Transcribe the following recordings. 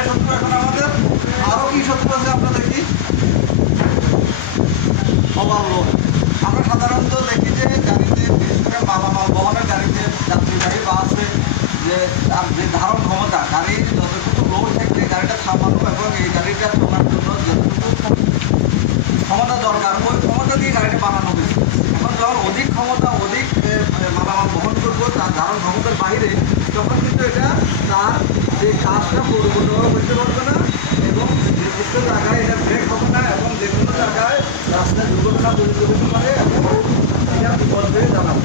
তিনটা শত্রু এখন আমাদের। আরও কি শত্রু আছে আমরা দেখি, ওভারলোড। আমরা সাধারণত দেখি যে গাড়িতে, বিশেষ করে মালামাল বহনের গাড়িতে, যাত্রীবাহী বাসে, যে তার যে ধারণ ক্ষমতা, গাড়ির যতটুকু লোড থাকলে গাড়িটা থামানো এবং এই গাড়িটা চলার জন্য যতটুকু ক্ষমতা দরকার, ওই ক্ষমতা দিয়ে গাড়িটা বানানো হয়েছে। এখন যখন অধিক ক্ষমতা, অধিক মালামাল বহন করবো তার ধারণ ক্ষমতার বাইরে, তখন কিন্তু এটা তার যে কাজটা পরিপূর্ণভাবে করতে পারবে না এবং নির্দিষ্ট জায়গায় এটা ব্রেক হবে না এবং যে কোনো জায়গায় রাস্তায় দুর্ঘটনা তৈরি করতে পারে এবং এটা বিপদ হয়ে দাঁড়াবে।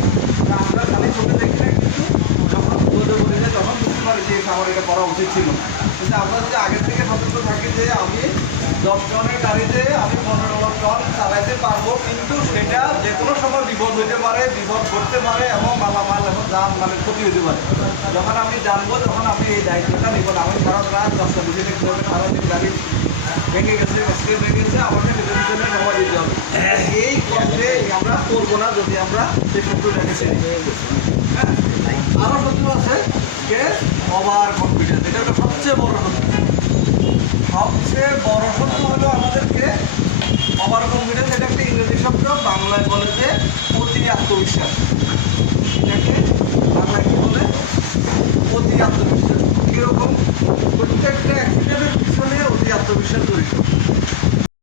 আমরা খালি চোখে দেখি না, কিন্তু যখন বিপদে পড়ে যায় তখন বুঝতে পারি যে আমার এটা করা উচিত ছিল। কিন্তু আমরা যদি আগের থেকে সতর্ক থাকি যে আমি 10 টনের গাড়িতে আমি 15 টন চালাইতে পারবো, কিন্তু সেটা যে কোনো সময় বিপদ হইতে পারে, বিপদ ঘটতে পারে এবং মালামাল এবং যান মালের ক্ষতি হতে পারে। যখন আমি জানবো তখন আমি এই দায়িত্বটা নিব না। আমি সারা রাত 10টা বেজে দেখতে হবে, সারাদিন গাড়ি ভেঙে গেছে, স্ক্রিন ভেঙে গেছে, আমাকে নিজের নিজের সময় দিতে হবে। এই কষ্টে আমরা করবো না যদি আমরা সেই শত্রুটাকে চিনি। হ্যাঁ, আরও শত্রু আছে যে ওভার কনফিডেন্স। এটা হলো সবচেয়ে বড় শত্রু। সবচেয়ে বড় শত্রু হলো আমাদেরকে ওভার কনফিডেন্স। এটা একটা ইংরেজি শব্দ, বাংলায় বলে যে অতি আত্মবিশ্বাস।